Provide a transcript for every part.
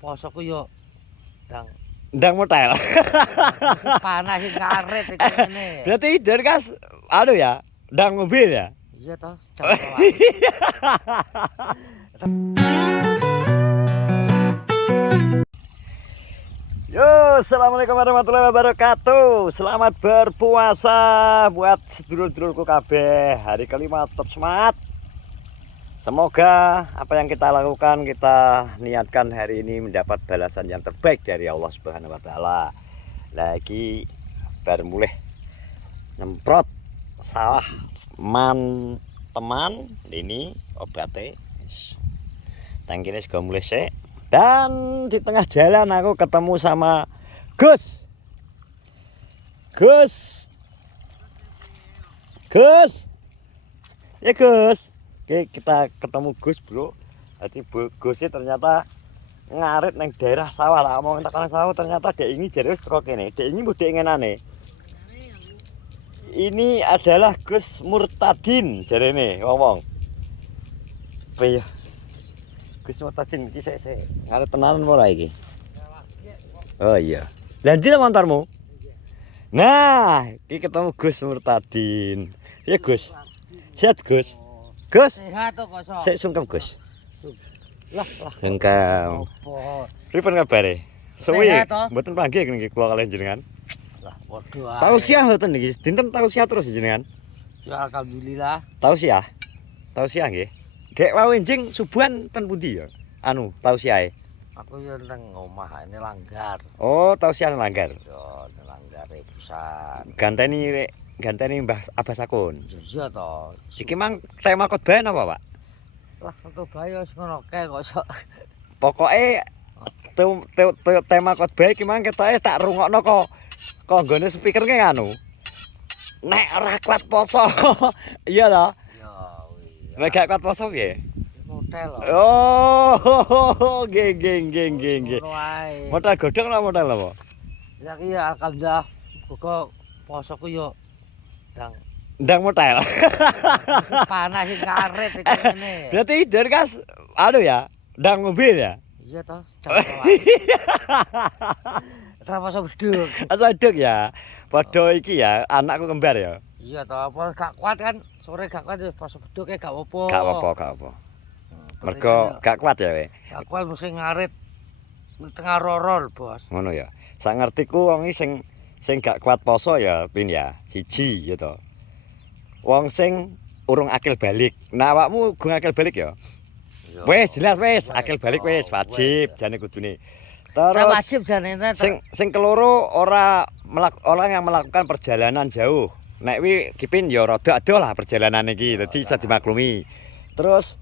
posoku yo ndang motel. panas iki ngarit iki ngene. Berarti dari kas anu ya, ndang mobil ya. Iya toh, jam 12. Yo, assalamualaikum warahmatullahi wabarakatuh. Selamat berpuasa buat sedulur-sedulurku kabeh. Hari kelima tetap semangat. Semoga apa yang kita lakukan, kita niatkan hari ini mendapat balasan yang terbaik dari Allah Subhanahu wa taala. Lagi baru mulai nyemprot sawah teman ini obatnya. Tangkine juga mulai sik. Dan di tengah jalan aku ketemu sama Gus. Ya Gus. Oke, kita ketemu Gus, Bro. Jadi Gusnya ternyata ngarit neng daerah sawah lah. Mau ngentak sawah ternyata dek ini jadi wis teko kene. Dek ini mudhe ngenane. Ini adalah Gus Murtadin jarene ngomong. Piye? Gus Murtadin iki sik ngarit tenanan ora iki? Oh iya. Lah ndi montormu? Nah, iki ketemu Gus Murtadin. Ya Gus. Sehat Gus. Gus. Sehat to kok. Sik sungkem Gus. Lah. Sungkem. Apa? Pripun kabare? Suwi Sehat to? mboten panggih niki kula kalian jenengan. Lah padha ae. Tausiah mboten niki. Dinten tausiah terus jenengan. Ya alhamdulillah. Tausiah nggih. Gek wae enjing subuhan ten pundi ya? Anu, tausiahe. Aku yo nang omah ini langgar. Oh, tausiah langgar. Yo langgar pisan. Ganteni Mbah Abbas Akun. Iya toh. Iki mang tema khotbah apa, Pak? Lah kok bayo wis ngono kae kok sok. Pokoke tema khotbah iki mang ketoke tak rungokno kok nggone speaker ki anu. Nek ora kuat poso. Iya toh? Ya wis. Nek gak kuat poso piye? Model. Oh, nggih. Ngono ae. Modal godhong lah modal apa? Ya ki alhamdulillah buka posoku yo Ndang motel. panas iki ngarit iki ngene. Berarti dari kas anu ya, ndang mobil ya. Iya toh, jam 12. Ora poso beduk. Asaduk ya. Padha iki ya, anakku kembar ya. Iya toh, apa gak kuat kan sore gak kuat poso beduke gak apa-apa. Gak apa-apa. Mergo gak kuat ya we. Gak kuat mesti ngarit tengah rorol, Bos. Ngono ya. Sak ngertiku wong iki sing gak kuat poso ya pin ya, siji ya to. Wong sing urung akil balik. Nah awakmu gung akil balik ya. Wis jelas wis, akil balik wis wajib jane kudune. Terus wajib jane sing keloro orang yang melakukan perjalanan jauh. Nek wi kipin ya rada adoh lah perjalanan iki, dadi bisa dimaklumi. Terus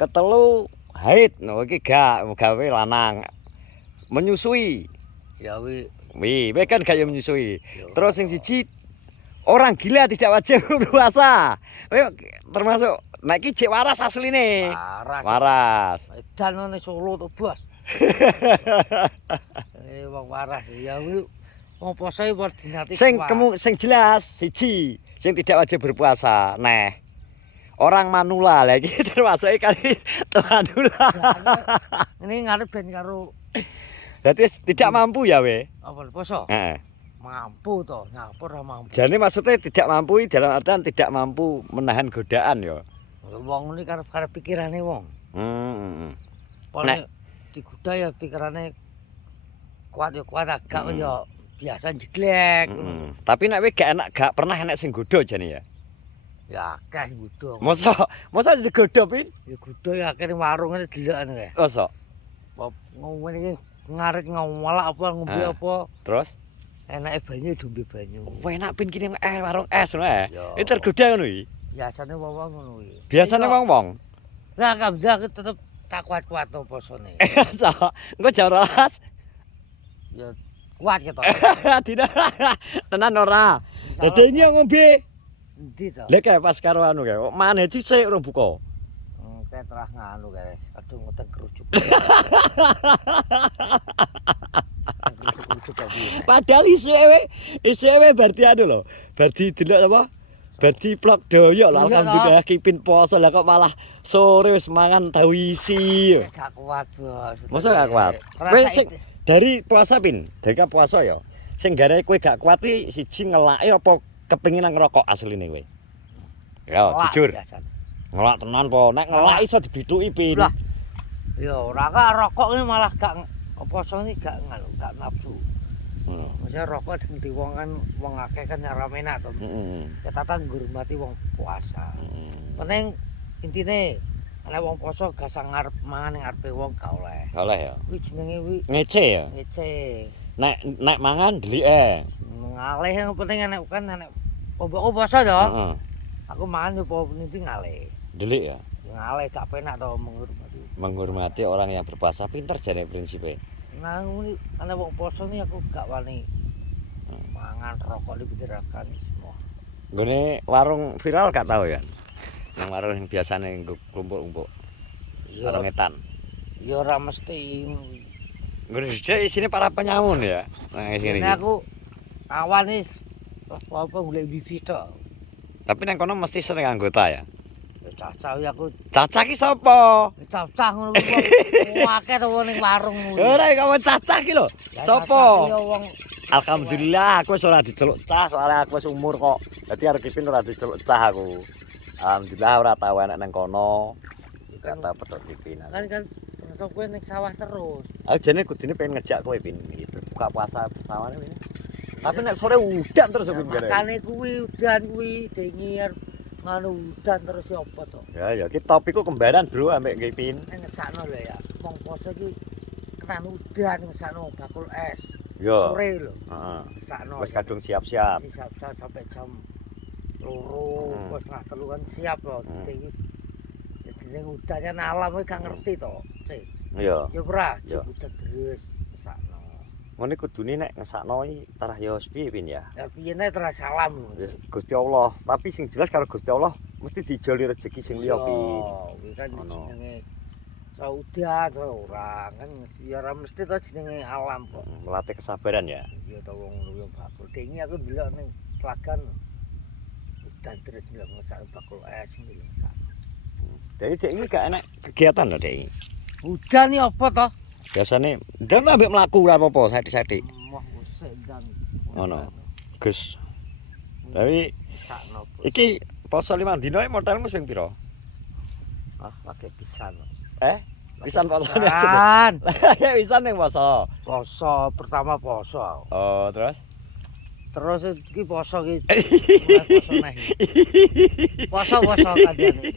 ketelu haid, no iki gak gawe lanang. Menyusui. Ya wi kan gak ya menyusui. Terus yang siji orang gila tidak wajib berpuasa. Termasuk nek iki cek waras asline. Waras. Edan nang Solo to, Bos. Wong waras ya wi wong poso iki dinati. Sing jelas siji sing tidak wajib berpuasa. Nah, orang manula lagi termasuk kali manula. Ini ngarep ben karo berarti tidak mampu ya we? Apa poso? Heeh. Mampu toh, nyapur ora mampu. Jadi maksudnya tidak mampu dalam artian tidak mampu menahan godaan ya. Wong ini karep pikirane wong. Nek Digoda ya pikirane kuat ya kuat agak ya biasa jeglek. Tapi nek we gak pernah enak sing godho jane ya. Ya akeh godho. Masa digodho pin? Ya godho ya akhire warungane delokan kae. Masa? Ngomong iki ngarit ngolak apa ngombe apa. Terus enake banyu dombe banyu. Enak pin kene warung es ngono ya. Iki tergoda ngono iki. Biasane wong ngono iki. Biasane wong-wong. Lah kabeh tetep tak kuat-kuat to posone. So, engko jam 12. Ya kuat gitu. Tidak. Tenan ora. Dadi iki ngombe. Endi to? Lek pas karo anu kae, maneh sik urung buka. Kayak terah nganu kae, kadung ngutang kerucuk. Padahal isih we berarti anu lho. Berarti delok apa? Berarti plok doyok lho Iya, alhamdulillah kipin poso lah kok malah sore wis mangan tahu isi. Gak kuat, Bos. Masa gak kuat? Rasa Wis sing itu. dari puasa pin, dari kan puasa ya. Sing gare kowe gak kuat iki siji ngelake apa kepengin ngerokok asline kowe? Ya Ngelak jujur. biasanya. Ngelak tenan po, nek ngelak iso dibithuki pin. Lah. Ya ora kok rokok ini malah gak poso ini gak gak nafsu. Maksudnya rokok di wong kan wong akeh kan rame enak to. Ya tata ngurmati wong puasa. Penting intine nek wong poso gak sang ngarep mangan ning ngarepe wong gak oleh. Gak oleh ya. Kuwi jenenge kuwi Ngece ya. ngece. Nek mangan delike. Ngalih yang penting nek kan nek ombokku poso to. Heeh. Aku mangan yo po niki ngalih. Delik ya. Ngalih gak penak to menghormati. Menghormati orang yang berpuasa pinter jane prinsipe. Nah, ini ana wong poso ni aku gak wani mangan rokok iki dirakan semua. Nggone warung viral gak tahu ya. Yang warung yang biasane kumpul-kumpul. Warung etan. Ya ora mesti. Nggone dijak isine para penyamun ya. Nah, Ini iki. aku awan nih apa golek wifi tok. Tapi nang kono mesti sering anggota ya. Cacah ya aku Cacah ki sapa? cacah ngono kok akeh to ning warung ngono. Ora kamu cacah ki lho. Ya, Sapa? cacah ya wong Alhamdulillah aku wis ora diceluk cah soalnya aku wis umur kok. Dadi arep kipin ora diceluk cah aku. Alhamdulillah ora tau enek nang kono. Kata petok kipin. kan terus kowe ning sawah terus. Aku jane kudune pengen ngejak kowe pin gitu. Buka puasa bersama ini. Tapi nek sore udan terus Ya, pin gare. makane kuwi udan kuwi dingin nganu udan terus ya apa to. Ya ki topiku kembaran bro ambek kipin. Ngesakno lho ya. Wong poso iki kenan udan ngesakno bakul es. Yo. Sore lho. Heeh. Ngesakno. Wis kadung siap-siap. Siap-siap sampai jam 2 pas setengah 3 kan siap lho. Iki jeneng udannya alam kuwi gak ngerti to. Cek. Iya. Ya ora, Ya. udan terus ngesakno. Ngene kudune nek ngesakno iki tarah yo piye pin ya. Ya piye nek terus salam. Ya, Gusti Allah, tapi sing jelas karo Gusti Allah mesti dijoli rezeki sing liya pin. Kuwi kan Ngono. jenenge saudan ora kan ya ora mesti to jenenge alam kok. Melatih kesabaran ya. Ya to wong luwih bakul. Dengi aku ndelok ning telagan udan terus ndelok ngesak bakul es ngesak. Jadi dek ini gak enak kegiatan loh dek ini. Udan iki apa to? Biasane ndang ambek mlaku ora apa-apa, sadik-sadik. Wah, sedan. Ngono. Gus. Tapi sakno. iki poso 5 dina modalmu sing pira? Ah, pakai pisan. Pisan posone. Pisan. Ya pisan ning poso. Poso pertama poso. Oh, terus? Terus iki poso iki mulai poso neh. Poso kadang iki.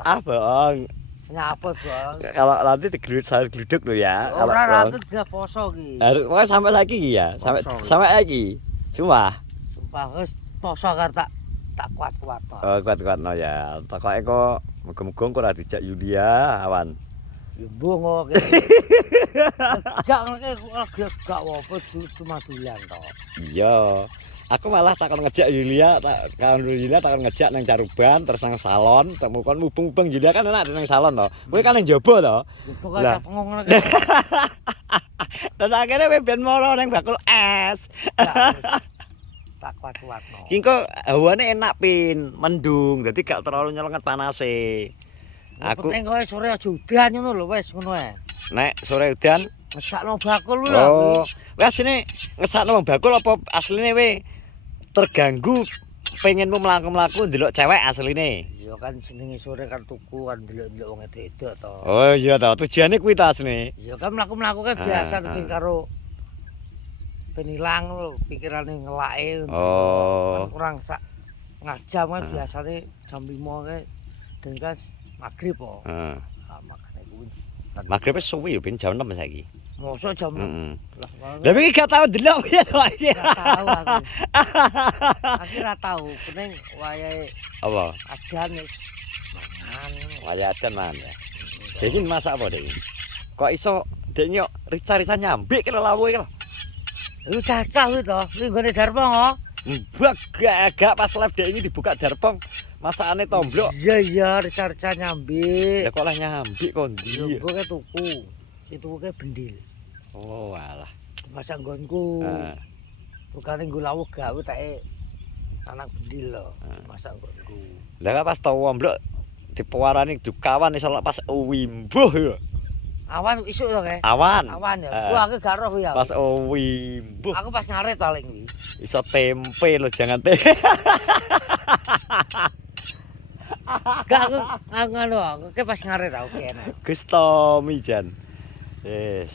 Ah, bohong. Nyapa, Bang? Kalau nanti digluit sayur gluduk lho ya. Kalau Ora bohong. ratu dia poso iki. Harus pokoknya sampai lagi ya, sampai Poso. sampai lagi. Cuma Sumpah wis poso karo tak kuat-kuat to. oh, kuat-kuat no ya. Takoke kok muga-muga kok ora dijak Yulia awan. Ya mbongo kene. Jak ngene gak apa cuma dolan to. Iya. Aku malah takon ngejak Yulia, takon ngejak nang Caruban terus nang salon, temu kon mubeng-mubeng Yulia kan enak nang salon to. Kowe kan nang jaba to. Pokoke Lah. sak ngono Terus akhirnya kowe ben moro nang bakul es. tak kuat-kuatno. Ki kok hawane enak pin, mendung, dadi gak terlalu nyelenget panase. Aku penting kowe sore aja udan ngono lho wis ngono ae. nek sore udan, Ngesakno bakul lho. oh, wes sini ngesakno wong bakul apa asline we terganggu pengenmu mlaku-mlaku ndelok cewek asline. Ya kan jenenge sore kan tuku kan ndelok-ndelok wong edok to. Oh iya to, tujuane kuwi ta asline. Ya kan mlaku-mlaku kan biasa Ah, tapi karo penilang lho pikirane ngelake. Oh. Kan kurang sak ngajam kan Ah. biasane jam 5 kae dan kan magrib kok. Heeh. Ah, makane kuwi. Magrib wis suwi yo ben jam 6 saiki. Mosok jam 6. Heeh. Lah Lah iki gak tau ndelok piye to iki. ora tahu aku. Aku ora tahu pening wayahe Apa? ajan wis mangan. Wayadan man ya. Iki masak apa Dek? Kok iso Dek nyok rica-rica nyambik kira lawuhe kira. Lu cacah kuwi to, kuwi nggone Darpong kok. Mbak gak pas live Dek ini dibuka Darpong masakane tomblok. Iya, rica-rica nyambi. Ya kok lah nyambik kok ndi. Yo ke tuku. Itu ke bendil. Oh alah. Pasang nggonku. Heeh. Bukane nggo lawuh gawe take anak bedil lho. Masak kok nggo. Lah pas tau womblok dipewarani dukawan iso pas wimbuh ya. Awan isuk to kae. Awan. Awan ya. Gua aku gak roh ya. Pas wimbuh. Aku pas ngaret paling iki. Iso tempe lho jangan tempe. Gak aku ngono aku ke pas ngaret aku kene. Gus Tomi jan. Yes.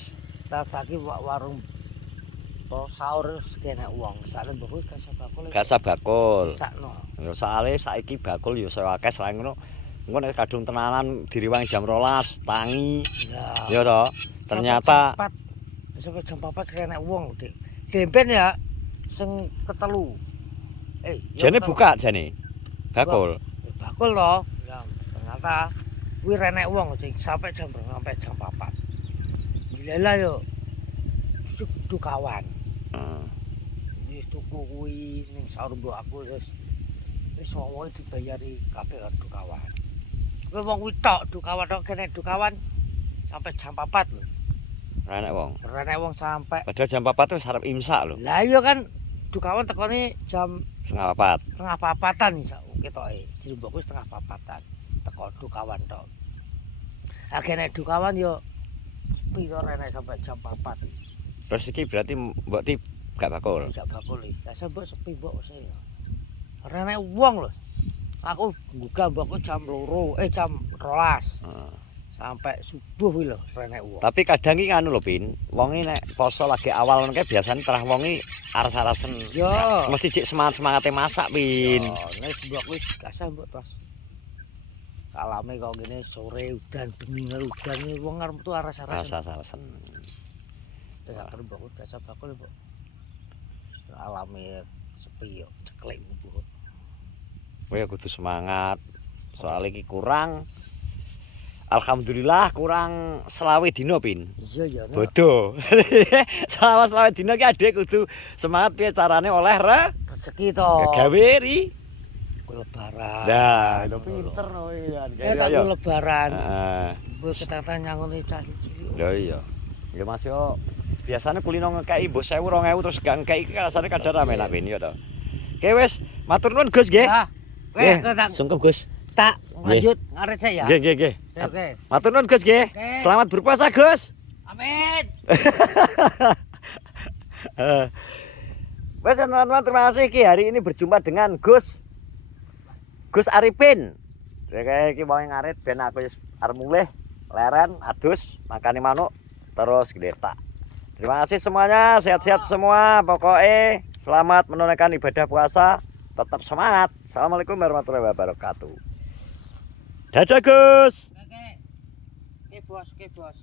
Tak saiki warung sahur kene wong. Sakne mbok kuwi bakul. Gak sabakul. Sakno. Ya soalé saiki bakul ya sewa akeh selain ngono. Engko nek kadung tenanan diriwangi jam 12 tangi. Ya toh. Ternyata sampai jam 4 kene wong, Dik. Dempen ya sing ketelu. Jane buka jane. Bakul. Bakul toh. Ya, ternyata kuwi renek wong sing sampai jam 4. Gila yo. Suku kawan. Wis tuku kuwi ning sahur mbok aku terus wis wong dibayari kabeh karo kawan. Kowe wong kuwi tok dukawan tok kene dukawan sampai jam 4 lho. Renek wong. Renek wong sampai. Padahal jam 4 tuh arep imsak lho. Lah iya kan dukawan tekone jam 3:30. 3:30 iso ketoke. Jadi mbok wis 3:30 teko dukawan tok. Agene dukawan yo sepi to renek sampai jam 4. Terus iki berarti mbok ti gak bakul. Gak bakul iki. Lah mbok sepi mbok wis ya. Renek wong lho. Aku buka mbokku jam 2, jam 12. Sampai subuh kuwi lho renek wong. Tapi kadang iki anu lho Pin, wonge nek poso lagi awal ngono kae biasane terah wonge ares-aresen. Yo. Mesti cik semangat-semangate masak Pin. Nek mbok wis gak mbok pas. Alame kok ngene sore udan bengi udan iki wong arep metu ares-aresen. Ares-aresen. Gak perlu mbok gak bakul mbok. Alame sepi yo ceklek mbok. Kowe kudu semangat. Soal iki kurang alhamdulillah kurang 20 dina Pin. Iya ya. Bodoh. Selama 20 dina ki adek kudu semangat piye carane oleh rezeki to. Gawe ri lebaran. Nah, lho pinter no ya. Tak lebaran. Heeh. Mbok ketatan nyangoni cah cilik. Lho iya. Ya Mas yo biasane kulino ngekeki mbok 1000 2000 terus gak ngekeki rasane kadang rame nak Pin ya to. Oke wis, matur nuwun Gus nggih. Weh, sungkem Gus. Tak lanjut ngaret saya ya. Nggih, nggih. Oke. Matur nuwun Gus nggih. Selamat berpuasa Gus. Amin. Wes teman-teman terima kasih Ki hari ini berjumpa dengan Gus Arifin. Kayak iki mau ngarit ben aku wis arep mulih leren adus makani manuk terus gletak. Terima kasih semuanya, sehat-sehat semua. Pokoknya selamat menunaikan ibadah puasa. Tetap semangat. Assalamualaikum warahmatullahi wabarakatuh. Dadah Gus. Oke. Oke bos.